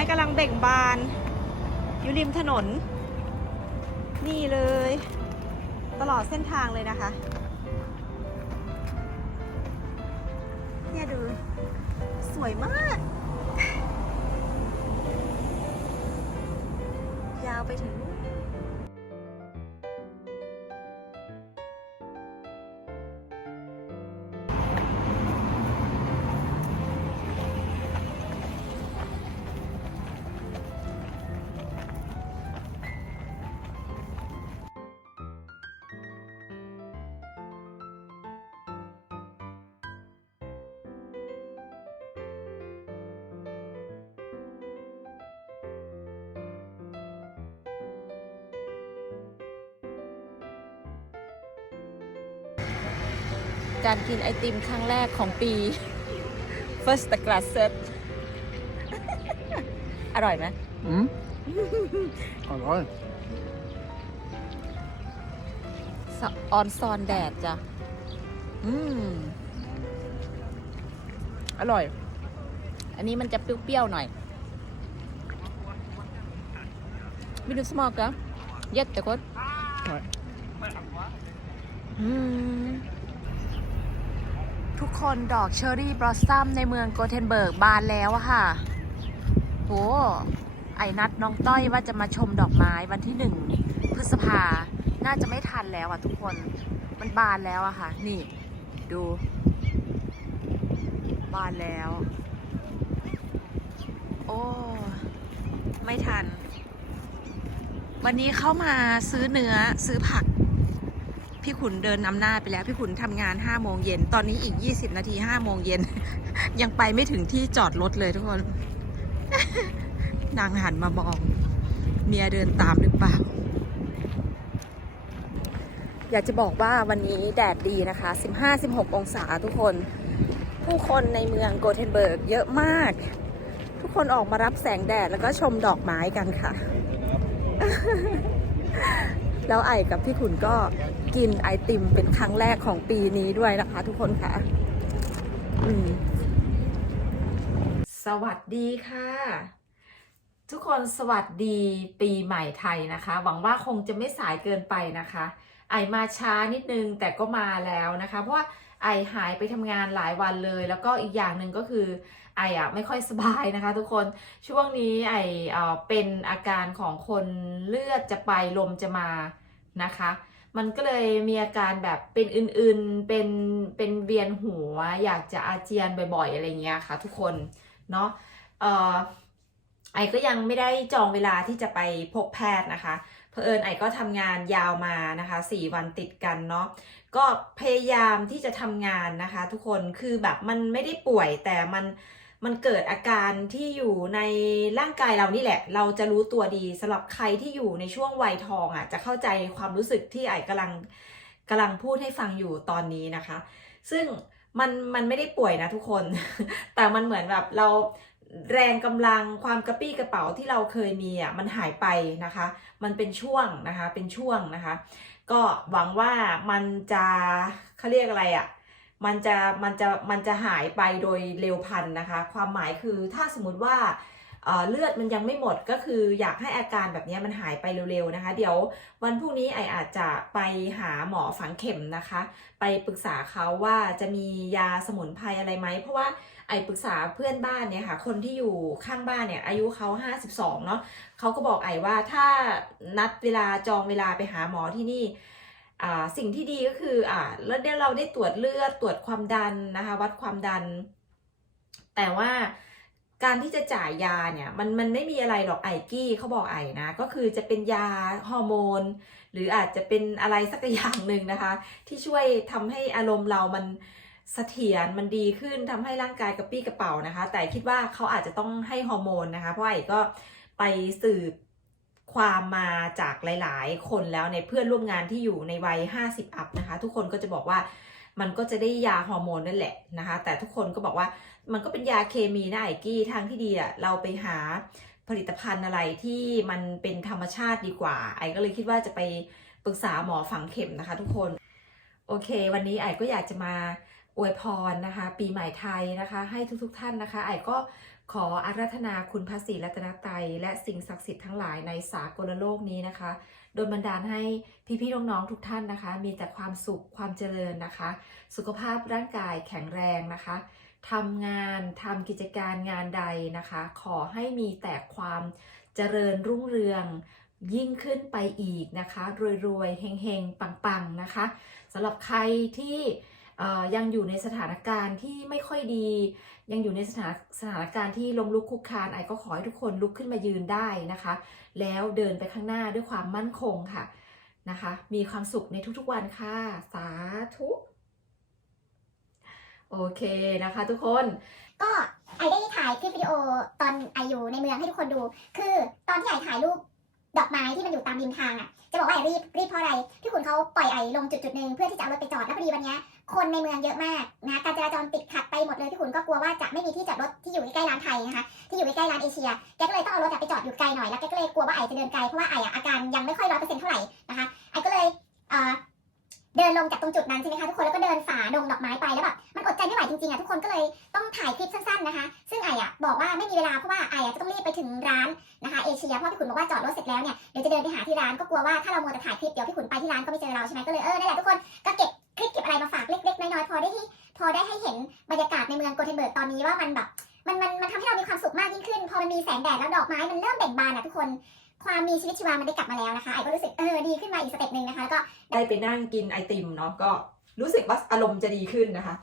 ม้กำลังเบ่งบาน อยู่ริมถนน นี่เลย ตลอดเส้นทางเลยนะคะ เนี่ยดู สวยมาก ยาวไปถึง การกินไอติมครั้งแรกของปี first class set อร่อยไหมอืมอร่อยสะออนซอนแดดจ้ะ อืม อร่อย อันนี้มันจะเปรี้ยวๆหน่อยไม่ดูสมอกเหรอเย็ดแต่ก็ใช่อืม ทุกคนดอกเชอร์รี่บลอสซัมในเมืองโกเทนเบิร์กบานแล้วอะค่ะ โห ไอ้นัดน้องต้อยว่าจะมาชมดอกไม้วันที่หนึ่งพฤษภา น่าจะไม่ทันแล้วอะทุกคน มันบานแล้วอะค่ะ นี่ ดู บานแล้ว โอ้ ไม่ทัน วันนี้เข้ามาซื้อเนื้อซื้อผัก พี่ขุนเดินนำหน้าไปแล้ว พี่ขุนทำงาน5โมงเย็น ตอนนี้อีก 20 นาที5โมงเย็น ยังไปไม่ถึงที่จอดรถเลยทุกคน นางหันมามอง เมียเดินตามหรือเปล่า อยากจะบอกว่าวันนี้แดดดีนะคะ 15-16 องศาทุกคน ผู้คนในเมืองโกเทนเบิร์กเยอะมาก ทุกคนออกมารับแสงแดดแล้วก็ชมดอกไม้กันค่ะ แล้วไอกับพี่ขุนก็กินไอติมเป็นครั้งแรกของปีนี้ด้วยนะคะ ทุกคนค่ะสวัสดีค่ะ ทุกคนสวัสดีปีใหม่ไทยนะคะ หวังว่าคงจะไม่สายเกินไปนะคะ ไอมาช้านิดนึงแต่ก็มาแล้วนะคะ เพราะว่าไอหายไปทำงานหลายวันเลย แล้วก็อีกอย่างหนึ่งก็คือ ไออะไม่ค่อยสบายนะคะ ทุกคนช่วงนี้ไอเออเป็นอาการของคนเลือดจะไปลมจะมานะคะ มันก็เลยมีอาการแบบเป็นอื่นๆเป็นเป็นเวียนหัว อยากจะอาเจียนบ่อยๆอะไรเงี้ยค่ะ ทุกคนเนาะเออไอก็ยังไม่ได้จองเวลาที่จะไปพบแพทย์นะคะเผอิญไอก็ทำงานยาวมานะคะ4วันติดกันเนาะก็พยายามที่จะทำงานนะคะ ทุกคนคือแบบมันไม่ได้ป่วยแต่มัน มันเกิดอาการที่อยู่ในร่างกายเรานี่แหละ เราจะรู้ตัวดีสำหรับใครที่อยู่ในช่วงวัยทองอะจะเข้าใจความรู้สึกที่ไอ้กำลังกำลังพูดให้ฟังอยู่ตอนนี้นะคะ ซึ่งมันมันไม่ได้ป่วยนะทุกคน แต่มันเหมือนแบบเราแรงกำลังความกระปี้กระเป๋าที่เราเคยมีอะมันหายไปนะคะ มันเป็นช่วงนะคะเป็นช่วงนะคะ ก็หวังว่ามันจะเขาเรียกอะไรอะ มันจะมันจะมันจะหายไปโดยเร็วพันนะคะ ความหมายคือถ้าสมมติว่าเลือดมันยังไม่หมดก็คืออยากให้อาการแบบนี้มันหายไปเร็วๆนะคะ เดี๋ยววันพรุ่งนี้ไออาจจะไปหาหมอฝังเข็มนะคะ ไปปรึกษาเขาว่าจะมียาสมุนไพรอะไรไหมเพราะว่าไอปรึกษาเพื่อนบ้านเนี่ยค่ะ คนที่อยู่ข้างบ้านเนี่ยอายุเขา52เนาะเขาก็บอกไอว่าถ้านัดเวลาจองเวลาไปหาหมอที่นี่ สิ่งที่ดีก็คืออ่าแล้วเราได้ตรวจเลือดตรวจความดันนะคะ วัดความดัน แต่ว่าการที่จะจ่ายยาเนี่ยมันมันไม่มีอะไรหรอกไอกี้เขาบอกไอนะ ก็คือจะเป็นยาฮอร์โมน หรืออาจจะเป็นอะไรสักอย่างหนึ่งนะคะ ที่ช่วยทำให้อารมณ์เรามันเสถียรมันดีขึ้นทำให้ร่างกายกระปี้กระเป๋านะคะ แต่คิดว่าเขาอาจจะต้องให้ฮอร์โมนนะคะ เพราะไอก็ไปสืบ ความมาจากหลาย ๆ คนแล้วในเพื่อนร่วมงานที่อยู่ในวัย 50 อัพนะคะ ทุกคนก็จะบอกว่ามันก็จะได้ยาฮอร์โมนนั่นแหละนะคะ แต่ทุกคนก็บอกว่ามันก็เป็นยาเคมีนะไอ้กี้ทางที่ดีอะเราไปหาผลิตภัณฑ์อะไรที่มันเป็นธรรมชาติดีกว่า ไอ้ก็เลยคิดว่าจะไปปรึกษาหมอฝังเข็มนะคะ ทุกคน โอเค วันนี้ไอ้ก็อยากจะมาอวยพรนะคะ ปีใหม่ไทยนะคะ ให้ทุกๆทท่านนะคะ ไอ้ก็ ขออาราธนาคุณพระศรีรัตนตรัยและสิ่งศักดิ์สิทธิ์ทั้งหลายในสากลโลกนี้นะคะ โดยบันดาลให้พี่ๆน้องๆทุกท่านนะคะ มีแต่ความสุขความเจริญนะคะ สุขภาพร่างกายแข็งแรงนะคะทำงานทำกิจการงานใดนะคะ ขอให้มีแต่ความเจริญรุ่งเรืองยิ่งขึ้นไปอีกนะคะ รวยๆเฮงๆ ปังๆ นะคะสำหรับใครที่ ยังอยู่ในสถานการณ์ที่ไม่ค่อยดี ยังอยู่ในสถานสถานการณ์ที่ล้มลุกคุกคานไอก็ขอให้ทุกคนลุกขึ้นมายืนได้นะคะ แล้วเดินไปข้างหน้าด้วยความมั่นคงค่ะนะคะ มีความสุขในทุกๆวันค่ะ สาธุโอเคนะคะทุกคนก็ไอได้ถ่ายคลิปวิดีโอตอนไออยู่ในเมืองให้ทุกคนดู คือตอนที่ไอถ่ายรูป ดอกไม้ที่มันอยู่ตามริมทางอะ จะบอกว่าไอรีบรีบเพราะอะไรพี่ขุนเขาปล่อยไอลงจุดจุดๆหนึ่งเพื่อที่จะเอารถไปจอดแล้วพอดีวันเนี้ยคนในเมืองเยอะมากนะการจราจรติดขัดไปหมดเลยพี่ขุนก็กลัวว่าจะไม่มีที่จอดรถที่อยู่ใกล้ๆร้านไทยนะคะที่อยู่ใกล้ๆร้านเอเชียแกก็เลยต้องเอารถอะไปจอดอยู่ไกลหน่อยแล้วแกก็เลยกลัวว่าไอจะเดินไกลเพราะว่าไออะอาการยังไม่ค่อยร้อยเปอร์เซ็นต์เท่าไหร่นะคะไอก็เลยเอ่อ นลงจากตรงจุดนั้นใช่ไหมคะทุกคนแล้วก็เดินฝ่าดงดอกไม้ไปแล้วแบบมันอดใจไม่ไหวจริงๆอะทุกคนก็เลยต้องถ่ายคลิปสั้นๆนะคะ ซึ่งไออะบอกว่าไม่มีเวลาเพราะว่าไออะจะต้องรีบไปถึงร้านนะคะเอเชียเพราะพี่ขุนบอกว่าจอดรถเสร็จแล้วเนี่ยเดี๋ยวจะเดินไปหาที่ร้านก็กลัวว่าถ้าเราโมแต่ถ่ายคลิปเดี๋ยวพี่ขุนไปที่ร้านก็ไม่เจอเราใช่ไหมก็เลยเออนั่นแหละทุกคนก็เก็บคลิปเก็บอะไรมาฝากเล็กๆน้อยๆพอได้ให้พอได้ให้เห็นบรรยากาศในเมืองโกเทนเบิร์กตอนนี้ว่ามันแบบมันมันมันทำให้เรามีความสุขมากยิ่งขึ้น พอมันมีแสงแดดแล้วดอกไม้มันเริ่มเบ่งบานอะทุกคน ความมีชีวิตชีวามันได้กลับมาแล้วนะคะไอก็รู้สึกเออดีขึ้นมาอีกสเต็ปหนึ่งนะคะแล้วก็ได้ไปนั่งกินไอติมเนาะก็รู้สึกว่าอารมณ์จะดีขึ้นนะคะ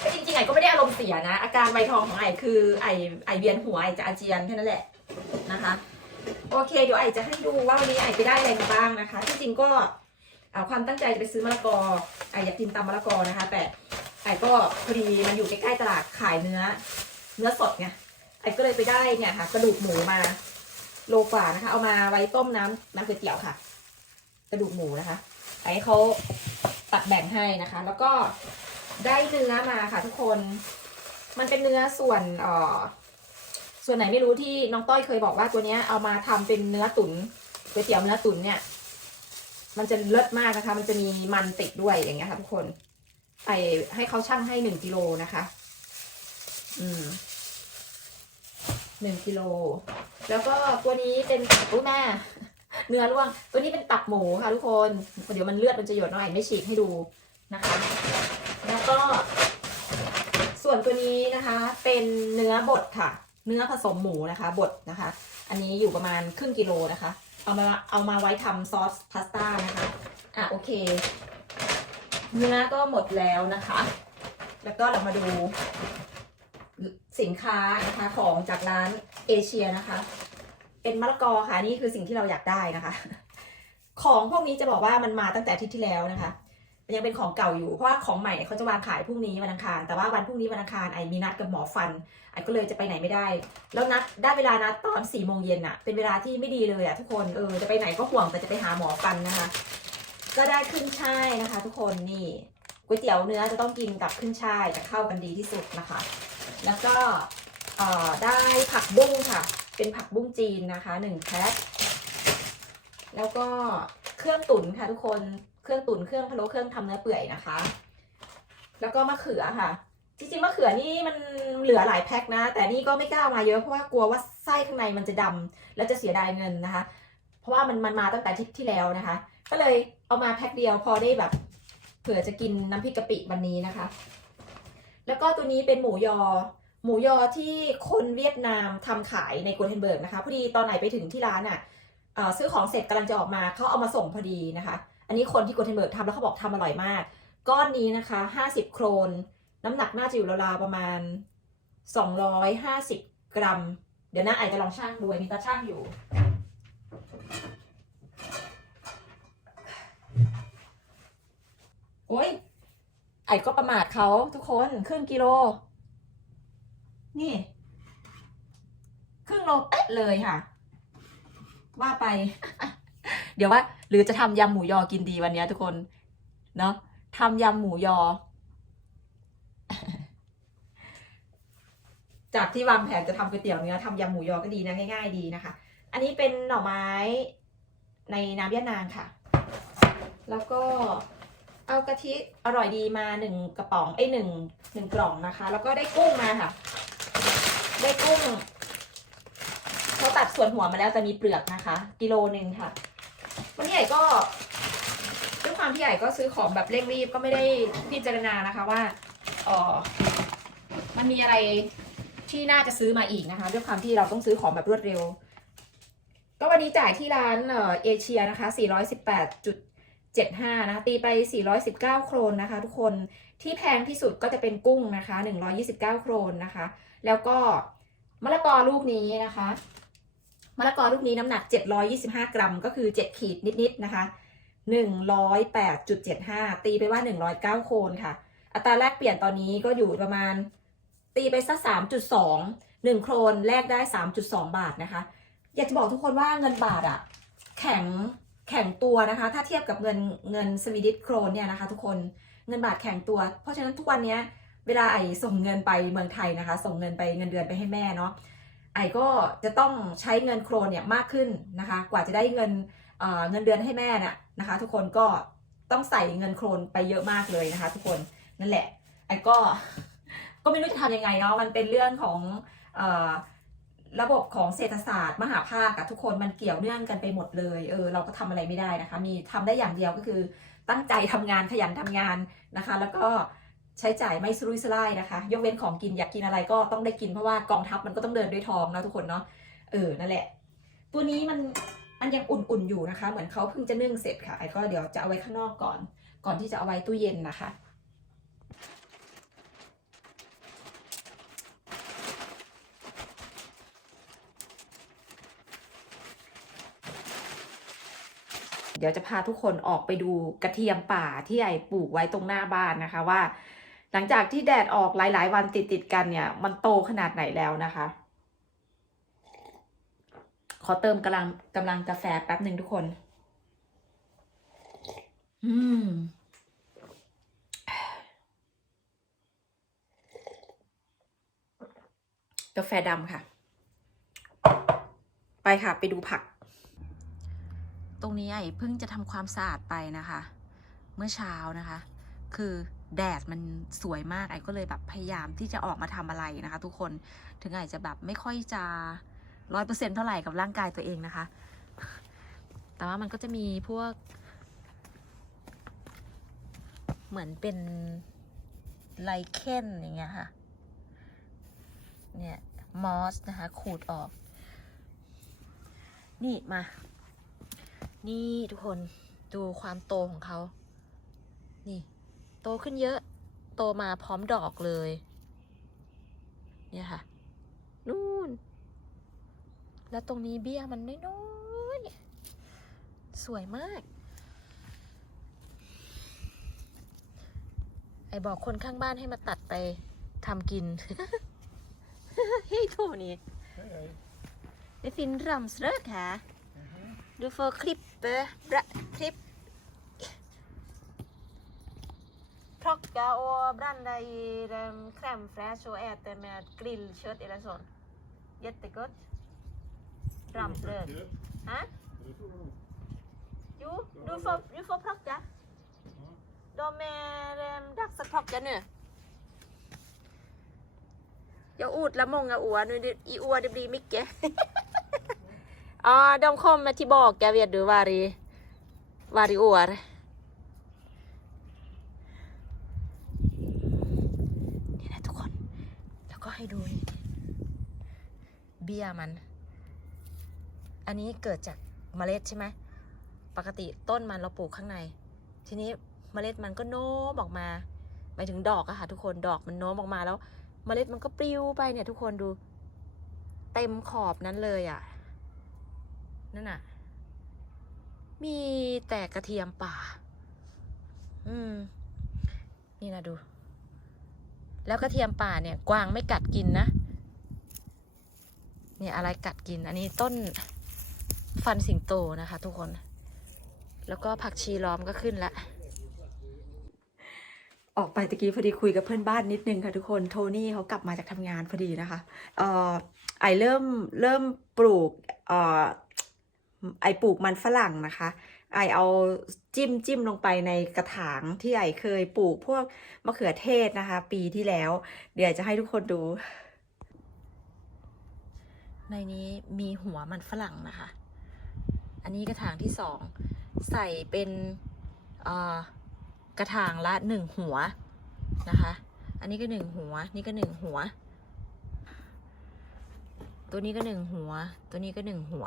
แต่จริงๆไอก็ไม่ได้อารมณ์เสียนะ อาการไวทองของไอคือไอไอเวียนหัวไอจะอาเจียนแค่นั้นแหละนะคะ โอเคเดี๋ยวไอจะให้ดูว่าวันนี้ไอไปได้อะไรมาบ้างนะคะที่จริงก็อ่าความตั้งใจจะไปซื้อมะละกอไออยากกินตำมะละกอนะคะ แต่ไอก็พอดีมันอยู่ใกล้ๆตลาดขายเนื้อ เนื้อสดไงไอก็เลยไปได้เนี่ยค่ะกระดูกหมูมา โลกว่านะคะ เอามาไว้ต้มน้ำน้ำก๋วยเตี๋ยวค่ะ กระดูกหมูนะคะไอ้เขาตัดแบ่งให้นะคะ แล้วก็ได้เนื้อมาค่ะ ทุกคน มันเป็นเนื้อส่วนเอ่อส่วนไหนไม่รู้ที่น้องต้อยเคยบอกว่าตัวเนี้ยเอามาทำเป็นเนื้อตุนก๋วยเตี๋ยวเนื้อตุ๋นเนี่ย มันจะเลิศมากนะคะ มันจะมีมันติดด้วยอย่างเงี้ยค่ะทุกคนไอให้เขาชั่งให้หนึ่งกิโลนะคะ อืม หนึ่งกิโล แล้วก็ตัวนี้เป็นอุ้ยแม่ เนื้อร่วง ตัวนี้เป็นตับหมูค่ะทุกคน เดี๋ยวมันเลือดมันจะหยดหน่อยไม่ฉีกให้ดูนะคะ แล้วก็ ส่วนตัวนี้นะคะ เป็นเนื้อบดค่ะ เนื้อผสมหมูนะคะ บดนะคะ อันนี้อยู่ประมาณครึ่งกิโลนะคะ เอามาเอามาไว้ทำซอสพาสต้านะคะ อะโอเค เนื้อก็หมดแล้วนะคะ แล้วก็เรามาดู สินค้านะคะของจากร้านเอเชียนะคะ เป็นมะละกอค่ะนี่คือสิ่งที่เราอยากได้นะคะ ของพวกนี้จะบอกว่ามันมาตั้งแต่อาทิตย์ที่แล้วนะคะมันยังเป็นของเก่าอยู่เพราะว่าของใหม่เนี่ยเขาจะวางขายพรุ่งนี้วันอังคาร แต่ว่าวันพรุ่งนี้วันอังคารไอมีนัดกับหมอฟันไอก็เลยจะไปไหนไม่ได้ แล้วนัดได้เวลานัดตอนสี่โมงเย็นอะเป็นเวลาที่ไม่ดีเลยอะทุกคนเออจะไปไหนก็ห่วงแต่จะไปหาหมอฟันนะคะ ก็ได้ขึ้นช่ายนะคะ ทุกคนนี่ก๋วยเตี๋ยวเนื้อจะต้องกินกับขึ้นช่ายจะเข้ากันดีที่สุดนะคะ แล้วก็ได้ผักบุ้งค่ะ เป็นผักบุ้งจีนนะคะหนึ่งแพ็ค แล้วก็เครื่องตุ๋นค่ะทุกคน เครื่องตุ๋นเครื่องพะโล้เครื่องทำเนื้อเปื่อยนะคะ แล้วก็มะเขือค่ะ จริงๆมะเขือนี่มันเหลือหลายแพ็คนะ แต่นี่ก็ไม่กล้าเอามาเยอะเพราะว่ากลัวว่าไส้ข้างในมันจะดำแล้วจะเสียดายเงินนะคะ เพราะว่ามันมันมาตั้งแต่อาทิตย์ที่แล้วนะคะ ก็เลยเอามาแพ็คเดียวพอได้แบบ เผื่อจะกินน้ำพริกกะปิวันนี้นะคะ แล้วก็ตัวนี้เป็นหมูยอ หมูยอที่คนเวียดนามทำขายในกัวเทนเบิร์กนะคะ พอดีตอนไหนไปถึงที่ร้านอะอ่อซื้อของเสร็จกำลังจะออกมาเขาเอามาส่งพอดีนะคะ อันนี้คนที่กัวเทนเบิร์กทำแล้วเขาบอกทำอร่อยมาก ก้อนนี้นะคะ 50 โครน น้ำหนักน่าจะอยู่ราวๆประมาณ 250 กรัม เดี๋ยวนะไอจะลองช่างดูมีตาช่างอยู่โอ้ย ไอก็ประมาทเขาทุกคนครึ่งกิโล นี่ ครึ่งโลเป๊ะเลยค่ะ ว่าไป เดี๋ยวว่า หรือจะทำยำหมูยอกินดีวันนี้ทุกคน เนาะทำยำหมูยอ จากที่วางแผนจะทำก๋วยเตี๋ยวเนื้อทำยำหมูยอก็ดีนะง่ายๆดีนะคะ อันนี้เป็นหน่อไม้ในน้ำยะนางค่ะ แล้วก็ เอากะทิอร่อยดีมาหนึ่งกระป๋องไอ้หนึ่งหนึ่งกล่องนะคะ แล้วก็ได้กุ้งมาค่ะ ได้กุ้งเขาตัดส่วนหัวมาแล้วแต่มีเปลือกนะคะ กิโลหนึ่งค่ะ วันนี้ใหญ่ก็ด้วยความที่ใหญ่ก็ซื้อของแบบเร่งรีบก็ไม่ได้พิจารณานะคะว่าเออมันมีอะไรที่น่าจะซื้อมาอีกนะคะ ด้วยความที่เราต้องซื้อของแบบรวดเร็ว ก็วันนี้จ่ายที่ร้านเอเชียนะคะ 75นะคะตีไป 419 โครนนะคะทุกคนที่แพงที่สุดก็จะเป็นกุ้งนะคะ 129 โครนนะคะ แล้วก็มะละกอลูกนี้นะคะมะละกอลูกนี้น้ำหนัก 725 กรัม ก็คือ 7 ขีดนิดๆนะคะ 108.75 ตีไปว่า 109 โครนค่ะ อัตราแลกเปลี่ยนตอนนี้ก็อยู่ประมาณ ตีไปสัก 3.2 1 โครนแลกได้ 3.2 บาทนะคะ อยากจะบอกทุกคนว่าเงินบาทอะแข็ง แข็งตัวนะคะ ถ้าเทียบกับเงินเงินสวีดิชโครนเนี่ยนะคะ ทุกคนเงินบาทแข็งตัว เพราะฉะนั้นทุกวันนี้เวลาไอส่งเงินไปเมืองไทยนะคะ ส่งเงินไปเงินเดือนไปให้แม่เนาะไอก็จะต้องใช้เงินโครนเนี่ยมากขึ้นนะคะ กว่าจะได้เงินเเงินเดือนให้แม่เนี่ยนะคะ ทุกคนก็ต้องใส่เงินโครนไปเยอะมากเลยนะคะ ทุกคนนั่นแหละไอก็ก็ไม่รู้จะทำยังไงเนาะมันเป็นเรื่องของอ ระบบของเศรษฐศาสตร์มหาภาคอะทุกคนมันเกี่ยวเนื่องกันไปหมดเลยเออเราก็ทำอะไรไม่ได้นะคะ มีทำได้อย่างเดียวก็คือตั้งใจทำงานขยันทำงานนะคะ แล้วก็ใช้จ่ายไม่สุรุ่ยสุร่ายนะคะ ยกเว้นของกินอยากกินอะไรก็ต้องได้กินเพราะว่ากองทัพมันก็ต้องเดินด้วยทองนะทุกคนเนาะเออนั่นแหละ ตัวนี้มันมันยังอุ่นๆอยู่นะคะ เหมือนเขาเพิ่งจะนึ่งเสร็จค่ะไอ้ก็เดี๋ยวจะเอาไว้ข้างนอกก่อน ก่อนที่จะเอาไว้ตู้เย็นนะคะ เดี๋ยวจะพาทุกคนออกไปดูกระเทียมป่าที่ไอปลูกไว้ตรงหน้าบ้านนะคะว่า หลังจากที่แดดออกหลาย ๆ วันติดๆกันเนี่ย มันโตขนาดไหนแล้วนะคะ ขอเติมกำลังกำลังกาแฟแป๊บหนึ่งทุกคน อืมกาแฟดำค่ะ ไปค่ะ ไปดูผัก ตรงนี้ไอ้เพิ่งจะทำความสะอาดไปนะคะ เมื่อเช้านะคะ คือแดดมันสวยมากไอ้ก็เลยแบบพยายามที่จะออกมาทำอะไรนะคะ ทุกคนถึงไอ้จะแบบไม่ค่อยจะร้อยเปอร์เซ็นเท่าไหร่กับร่างกายตัวเองนะคะ แต่ว่ามันก็จะมีพวก เหมือนเป็นไลเคนอย่างเงี้ยค่ะ เนี่ย มอสนะคะ ขูดออก นี่มา นี่ทุกคนดูความโตของเขา นี่ โตขึ้นเยอะ โตมาพร้อมดอกเลย เนี่ยค่ะ นู่น แล้วตรงนี้เบี้ยมันน้อยๆสวยมาก ไอบอกคนข้างบ้านให้มาตัดไปทำกิน เฮ้ยโทนี่ Det finns ramsrök här. Du får klippa, bra, klipp, plocka och blanda i um, crème fraîche och äta med grillkött eller sånt. Jättegott. Ramslök. Hä? Jo, du får, du får plocka. De är um, dags att plocka nu. Jag odlar många år nu. Det, I år det blir mycket. Ja, de kommer tillbaka vet du varje, varje år. นี่นะทุกคน แล้วก็ให้ดูเบี้ยมัน อันนี้เกิดจากเมล็ดใช่ไหม ปกติต้นมันเราปลูกข้างใน ทีนี้เมล็ดมันก็โน้มออกมา หมายถึงดอกอะค่ะทุกคน ดอกมันโน้มออกมาแล้ว เมล็ดมันก็ปลิวไปเนี่ยทุกคนดู เต็มขอบนั้นเลยอะ่ะ นั่นน่ะ มีแต่กระเทียมป่า อืม นี่นะดู แล้วกระเทียมป่าเนี่ย กวางไม่กัดกินนะ เนี่ยอะไรกัดกิน อันนี้ต้นฟันสิงโตนะคะ ทุกคน แล้วก็ผักชีล้อมก็ขึ้นละออกไปตะกี้พอดีคุยกับเพื่อนบ้านนิดนึงค่ะทุกคนโทนี่เขากลับมาจากทำงานพอดีนะคะเอ่อไอเริ่มเริ่มปลูกเอ่อ ไอปลูกมันฝรั่งนะคะ ไอเอาจิ้มจิ้มลงไปในกระถางที่ไอเคยปลูกพวกมะเขือเทศนะคะ ปีที่แล้ว เดี๋ยวจะให้ทุกคนดู ในนี้มีหัวมันฝรั่งนะคะ อันนี้กระถางที่สองใส่เป็นกระถางละหนึ่งหัวนะคะ อันนี้ก็หนึ่งหัว นี่ก็หนึ่งหัว ตัวนี้ก็หนึ่งหัว ตัวนี้ก็หนึ่งหัว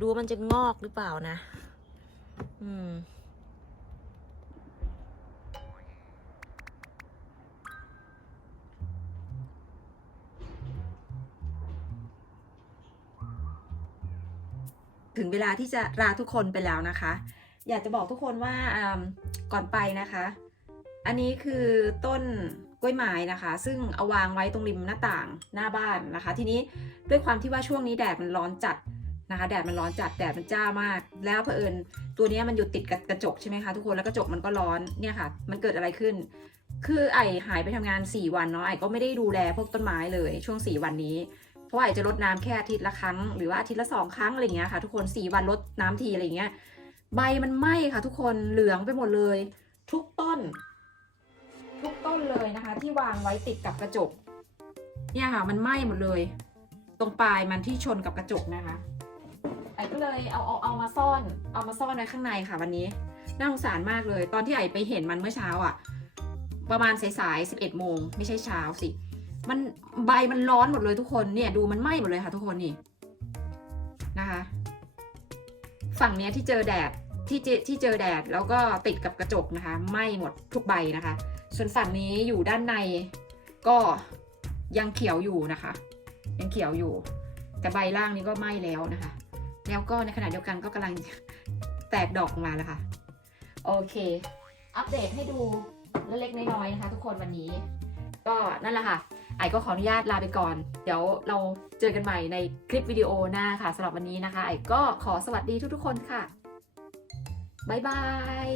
ดูมันจะงอกหรือเปล่านะ อืม ถึงเวลาที่จะลาทุกคนไปแล้วนะคะ อยากจะบอกทุกคนว่าอ่าก่อนไปนะคะ อันนี้คือต้นกล้วยไม้นะคะ ซึ่งเอาวางไว้ตรงริมหน้าต่างหน้าบ้านนะคะ ทีนี้ด้วยความที่ว่าช่วงนี้แดดมันร้อนจัด นะคะแดดมันร้อนจัดแดดมันจ้ามาก แล้วเผอิญตัวนี้มันอยู่ติดกับกระจกใช่ไหมคะทุกคนแล้วกระจกมันก็ร้อนเนี่ยค่ะ มันเกิดอะไรขึ้น คือไอหายไปทำงาน 4 วันเนาะไอก็ไม่ได้ดูแลพวกต้นไม้เลยช่วง 4 วันนี้ เพราะไอจะรดน้ำแค่อาทิตย์ละครั้งหรือว่าอาทิตย์ละสองครั้งอะไรเงี้ยค่ะ ทุกคน 4 วันรดน้ำทีอะไรเงี้ยใบมันไหม้ค่ะทุกคนเหลืองไปหมดเลย ทุกต้น ทุกต้นเลยนะคะ ที่วางไว้ติดกับกระจก เนี่ยค่ะ มันไหม้หมดเลย ตรงปลายมันที่ชนกับกระจกนะคะ ไอก็เลยเอาเอาเอามาซ่อน เอามาซ่อนไว้ข้างในค่ะวันนี้ น่าสงสารมากเลย ตอนที่ไอไปเห็นมันเมื่อเช้าอะ ประมาณสายๆสิบเอ็ดโมงไม่ใช่เช้าสิ มันใบมันร้อนหมดเลยทุกคนเนี่ยดูมันไหม้หมดเลยค่ะ ทุกคนนี่นะคะ ฝั่งเนี้ยที่เจอแดดที่เจที่เจอแดดแล้วก็ติดกับกระจกนะคะไหม้หมดทุกใบนะคะ ส่วนฝั่งนี้อยู่ด้านในก็ยังเขียวอยู่นะคะ ยังเขียวอยู่ แต่ใบล่างนี้ก็ไหม้แล้วนะคะ แล้วก็ในขณะเดียวกันก็กำลังแตกดอกออกมาแล้วค่ะ โอเค อัปเดตให้ดูเล็กๆน้อยๆนะคะ ทุกคนวันนี้ ก็นั่นแหละค่ะไอก็ขออนุญาตลาไปก่อน เดี๋ยวเราเจอกันใหม่ในคลิปวิดีโอหน้าค่ะสำหรับวันนี้นะคะ ไอก็ขอสวัสดีทุกๆคนค่ะ บ๊ายบาย